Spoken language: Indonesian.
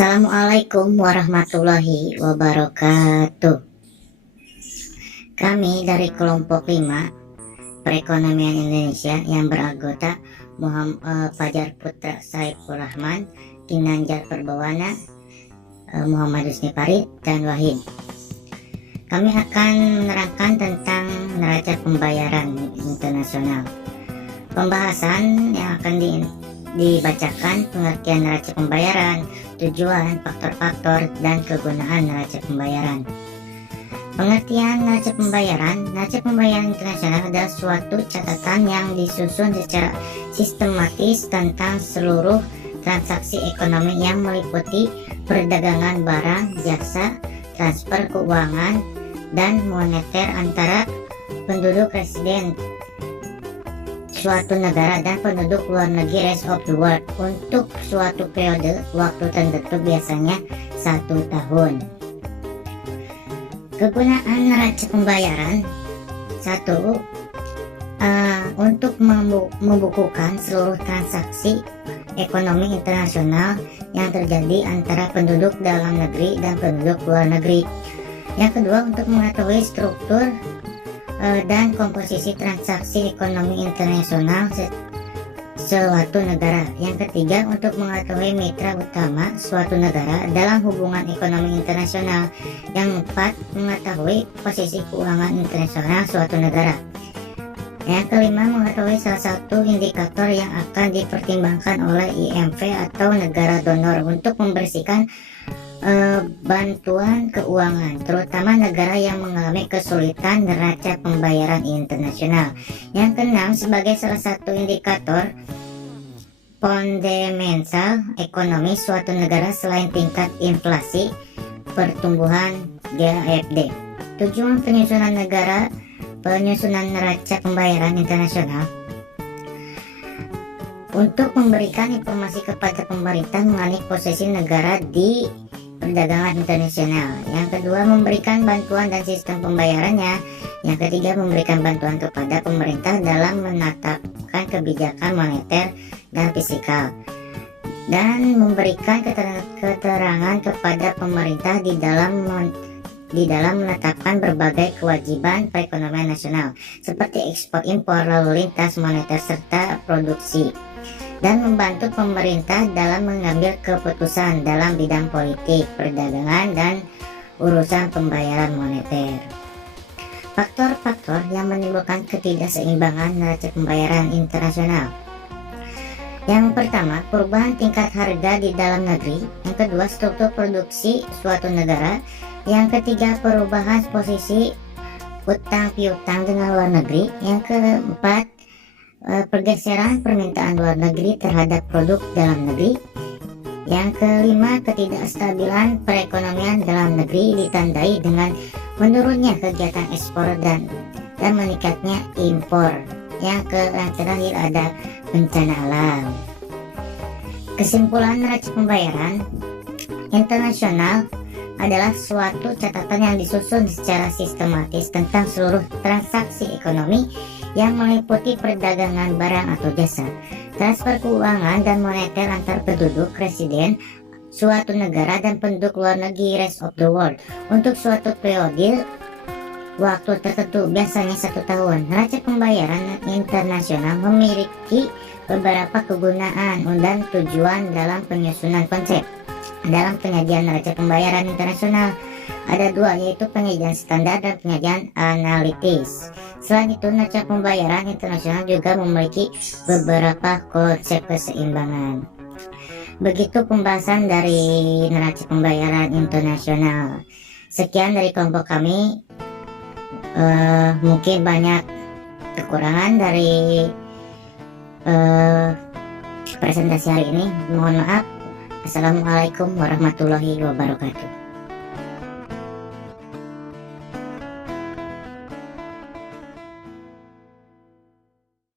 Assalamualaikum warahmatullahi wabarakatuh. Kami dari kelompok 5 perekonomian Indonesia yang beranggota Fajar Putra Saiful Rahman, Ginanjar Perbawana, Muhammad Husni Farid, dan Wahid. Kami akan menerangkan tentang neraca pembayaran internasional. Pembahasan yang akan dibacakan pengertian neraca pembayaran, tujuan, faktor-faktor, dan kegunaan neraca pembayaran. Pengertian neraca pembayaran internasional adalah suatu catatan yang disusun secara sistematis tentang seluruh transaksi ekonomi yang meliputi perdagangan barang, jasa, transfer keuangan, dan moneter antara penduduk residen suatu negara dan penduduk luar negeri rest of the world untuk suatu periode waktu tertentu, biasanya 1 tahun. Kegunaan neraca pembayaran: 1. Untuk membukukan seluruh transaksi ekonomi internasional yang terjadi antara penduduk dalam negeri dan penduduk luar negeri. Yang kedua, untuk mengetahui struktur dan komposisi transaksi ekonomi internasional suatu negara. Yang ketiga, untuk mengetahui mitra utama suatu negara dalam hubungan ekonomi internasional. Yang keempat, mengetahui posisi keuangan internasional suatu negara. Yang kelima, mengetahui salah satu indikator yang akan dipertimbangkan oleh IMF atau negara donor untuk membersihkan bantuan keuangan, terutama negara yang mengalami kesulitan neraca pembayaran internasional. Yang keenam, sebagai salah satu indikator fundamental ekonomi suatu negara selain tingkat inflasi, pertumbuhan GAFD. Tujuan penyusunan neraca pembayaran internasional untuk memberikan informasi kepada pemerintah mengenai posisi negara di perdagangan internasional. Yang kedua, memberikan bantuan dan sistem pembayarannya. Yang ketiga, memberikan bantuan kepada pemerintah dalam menetapkan kebijakan moneter dan fiskal, dan memberikan keterangan kepada pemerintah di dalam menetapkan berbagai kewajiban perekonomian nasional seperti ekspor, impor, lalu lintas moneter, serta produksi, dan membantu pemerintah dalam mengambil keputusan dalam bidang politik, perdagangan, dan urusan pembayaran moneter. Faktor-faktor yang menimbulkan ketidakseimbangan neraca pembayaran internasional: yang pertama, perubahan tingkat harga di dalam negeri. Yang kedua, struktur produksi suatu negara. Yang ketiga, perubahan posisi utang piutang dengan luar negeri. Yang keempat, pergeseran permintaan luar negeri terhadap produk dalam negeri. Yang kelima, ketidakstabilan perekonomian dalam negeri ditandai dengan menurunnya kegiatan ekspor dan meningkatnya impor. Yang terakhir ada bencana alam. Kesimpulan, neraca pembayaran internasional adalah suatu catatan yang disusun secara sistematis tentang seluruh transaksi ekonomi yang meliputi perdagangan barang atau jasa, transfer keuangan dan moneter antar penduduk residen suatu negara dan penduduk luar negeri rest of the world untuk suatu periode waktu tertentu, biasanya 1 tahun. Neraca pembayaran internasional memiliki beberapa kegunaan dan tujuan dalam penyusunan konsep. Dalam penyajian neraca pembayaran internasional ada 2, yaitu penyajian standar dan penyajian analitis. Selain itu, neraca pembayaran internasional juga memiliki beberapa konsep keseimbangan. Begitu pembahasan dari neraca pembayaran internasional. Sekian dari kelompok kami. Mungkin banyak kekurangan dari presentasi hari ini. Mohon maaf. Assalamualaikum warahmatullahi wabarakatuh.